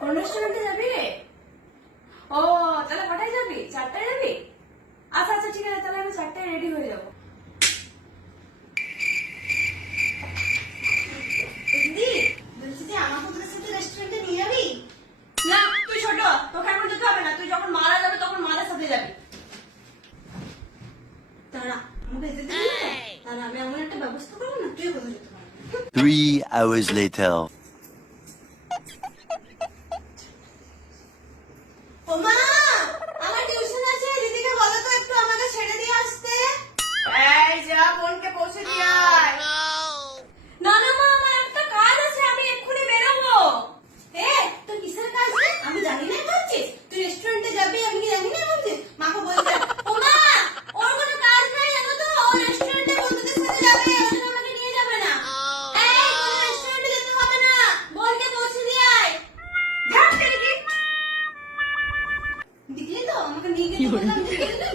কোন রেস্টুরেন্টে যাবি রে? ও তাহলে কটায় যাবি? 4টায় যাবি? আচ্ছা আচ্ছা ঠিক আছে, তাহলে আমি 4টায় রেডি হয়ে যাবো। দিদি বলছি যে আমাকে তোদের সাথে রেস্টুরেন্টে নিয়ে যাবি? না তুই ছোট, তোকে এখন যেতে হবে না, তুই যখন মারা যাবে তখন মাদের সাথে যাবি। তারা আমাকে যেতে দিবি না? তাহলে আমি এমন একটা ব্যবস্থা করবো না তুই কোথাও যেতে পারবি না। 3 hours later. ও মা, আমার টিউশন আছে, দিদিকে বলো তো একটু আমাকে ছেড়ে দিয়ে আসতে। এই যা, বোনকে পৌঁছে দিয়ে আয়। না না মা, আমার একটা কাজ আছে, আমি এক্ষুনি বেরোবো। এ তোর কিসের কাজ রে? আমি জানি না ভাবছিস তুই রেস্টুরেন্টে যাবি, আমি কি জানি না ভাবছিস? মাকে বলতে ও মা, ওর কোনো কাজ নাই জানো তো, ও রেস্টুরেন্টে বন্ধুদের সাথে যাবে, ওর জন্য আমাকে নিয়ে যাবে না। এই কোনো রেস্টুরেন্টে যেতে হবে না, বোনকে পৌঁছে দিয়ে আয়। ধ্যাৎ তেরি। দেখলি তো আমাকে নিয়ে গেলে বললাম, দেখলি তো?